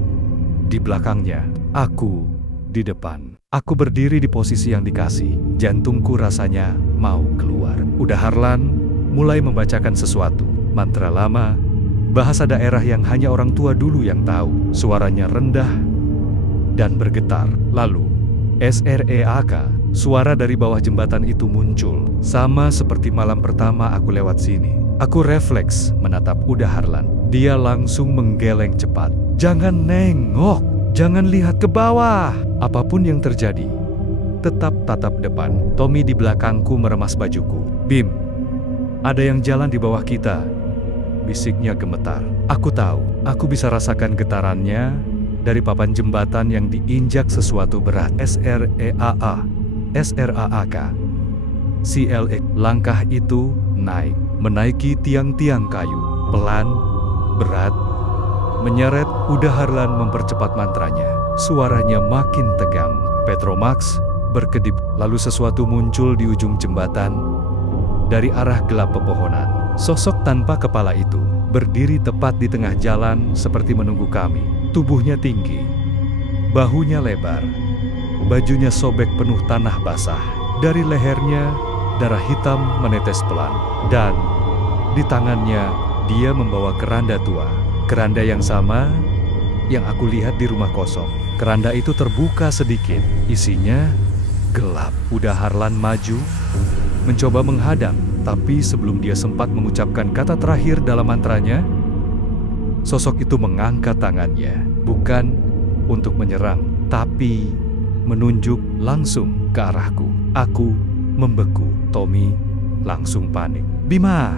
di belakangnya, aku di depan. Aku berdiri di posisi yang dikasih. Jantungku rasanya mau keluar. Uda Harlan mulai membacakan sesuatu. Mantra lama, bahasa daerah yang hanya orang tua dulu yang tahu. Suaranya rendah dan bergetar. Lalu, SREAK, suara dari bawah jembatan itu muncul. Sama seperti malam pertama aku lewat sini. Aku refleks menatap Uda Harlan. Dia langsung menggeleng cepat. Jangan nengok, jangan lihat ke bawah. Apapun yang terjadi, tetap tatap depan. Tommy di belakangku meremas bajuku. Bim, ada yang jalan di bawah kita, bisiknya gemetar. Aku tahu, aku bisa rasakan getarannya dari papan jembatan yang diinjak sesuatu berat. SREAA, SRAAK, CLE. Langkah itu naik, menaiki tiang-tiang kayu, pelan, berat, menyeret. Uda Harlan mempercepat mantranya. Suaranya makin tegang. Petromax berkedip. Lalu sesuatu muncul di ujung jembatan dari arah gelap pepohonan. Sosok tanpa kepala itu berdiri tepat di tengah jalan seperti menunggu kami. Tubuhnya tinggi, bahunya lebar, bajunya sobek penuh tanah basah. Dari lehernya, darah hitam menetes pelan. Dan di tangannya, dia membawa keranda tua. Keranda yang sama yang aku lihat di rumah kosong. Keranda itu terbuka sedikit, isinya gelap. Uda Harlan maju, mencoba menghadang, tapi sebelum dia sempat mengucapkan kata terakhir dalam mantranya, sosok itu mengangkat tangannya, bukan untuk menyerang, tapi menunjuk langsung ke arahku. Aku membeku. Tommy langsung panik. Bima,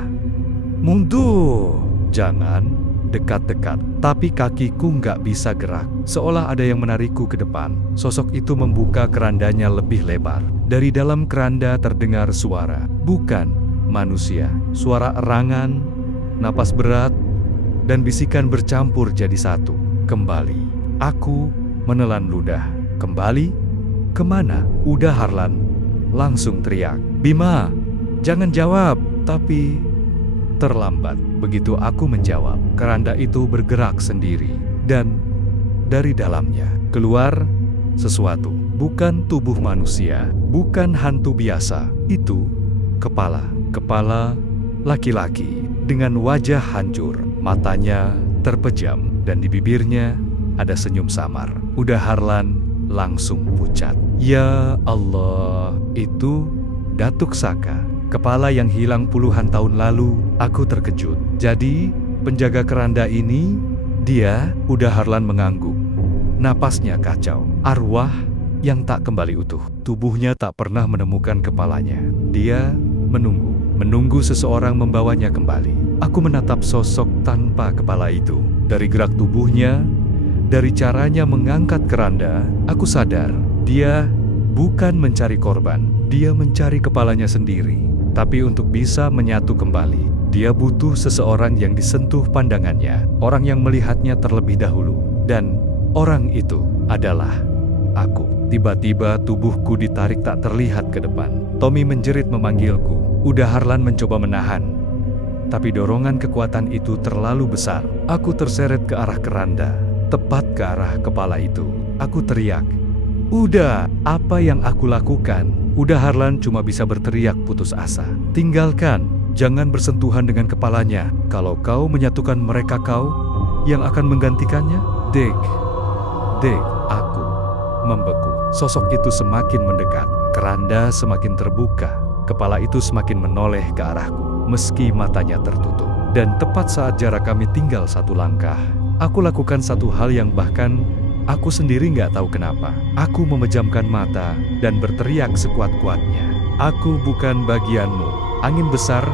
mundur! Jangan dekat-dekat. Tapi kakiku nggak bisa gerak. Seolah ada yang menarikku ke depan. Sosok itu membuka kerandanya lebih lebar. Dari dalam keranda terdengar suara. Bukan manusia. Suara erangan, napas berat, dan bisikan bercampur jadi satu. Kembali. Aku menelan ludah. Kembali? Kemana? Uda Harlan langsung teriak. Bima, jangan jawab. Tapi Terlambat, begitu aku menjawab, keranda itu bergerak sendiri. Dan dari dalamnya keluar sesuatu. Bukan tubuh manusia, bukan hantu biasa. Itu kepala. Kepala laki-laki dengan wajah hancur. Matanya terpejam dan di bibirnya ada senyum samar. Udah Harlan langsung pucat. Ya Allah, itu Datuk Saka. Kepala yang hilang puluhan tahun lalu. Aku terkejut. Jadi, penjaga keranda ini, dia, Udah Harlan mengangguk. Napasnya kacau. Arwah yang tak kembali utuh. Tubuhnya tak pernah menemukan kepalanya. Dia menunggu seseorang membawanya kembali. Aku menatap sosok tanpa kepala itu. Dari gerak tubuhnya, dari caranya mengangkat keranda, aku sadar dia bukan mencari korban. Dia mencari kepalanya sendiri. Tapi untuk bisa menyatu kembali, dia butuh seseorang yang disentuh pandangannya, orang yang melihatnya terlebih dahulu. Dan orang itu adalah aku. Tiba-tiba tubuhku ditarik tak terlihat ke depan. Tommy menjerit memanggilku. Udah Harlan mencoba menahan. Tapi dorongan kekuatan itu terlalu besar. Aku terseret ke arah keranda, tepat ke arah kepala itu. Aku teriak, "Udah, apa yang aku lakukan?" Udah Harlan cuma bisa berteriak putus asa. "Tinggalkan, jangan bersentuhan dengan kepalanya. Kalau kau menyatukan mereka, kau yang akan menggantikannya." Dek, aku membeku. Sosok itu semakin mendekat. Keranda semakin terbuka. Kepala itu semakin menoleh ke arahku, meski matanya tertutup. Dan tepat saat jarak kami tinggal satu langkah, aku lakukan satu hal yang bahkan aku sendiri nggak tahu kenapa. Aku memejamkan mata dan berteriak sekuat-kuatnya. "Aku bukan bagianmu." Angin besar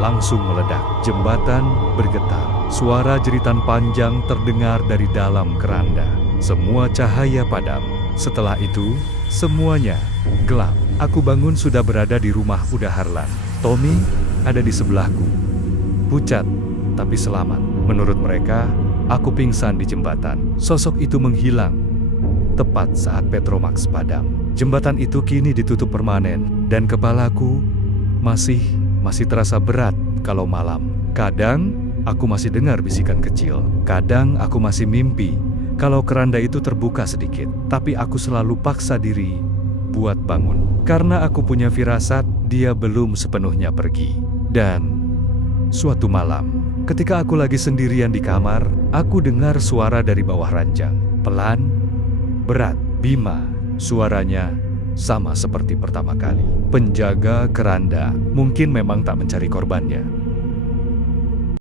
langsung meledak. Jembatan bergetar. Suara jeritan panjang terdengar dari dalam keranda. Semua cahaya padam. Setelah itu, semuanya gelap. Aku bangun sudah berada di rumah Udah Harlan. Tommy ada di sebelahku. Pucat, tapi selamat. Menurut mereka, aku pingsan di jembatan. Sosok itu menghilang tepat saat Petromax padam. Jembatan itu kini ditutup permanen dan kepalaku masih terasa berat kalau malam. Kadang aku masih dengar bisikan kecil. Kadang aku masih mimpi kalau keranda itu terbuka sedikit. Tapi aku selalu paksa diri buat bangun. Karena aku punya firasat dia belum sepenuhnya pergi. Dan suatu malam, ketika aku lagi sendirian di kamar, aku dengar suara dari bawah ranjang. Pelan, berat. Bima, suaranya sama seperti pertama kali. Penjaga keranda mungkin memang tak mencari korbannya.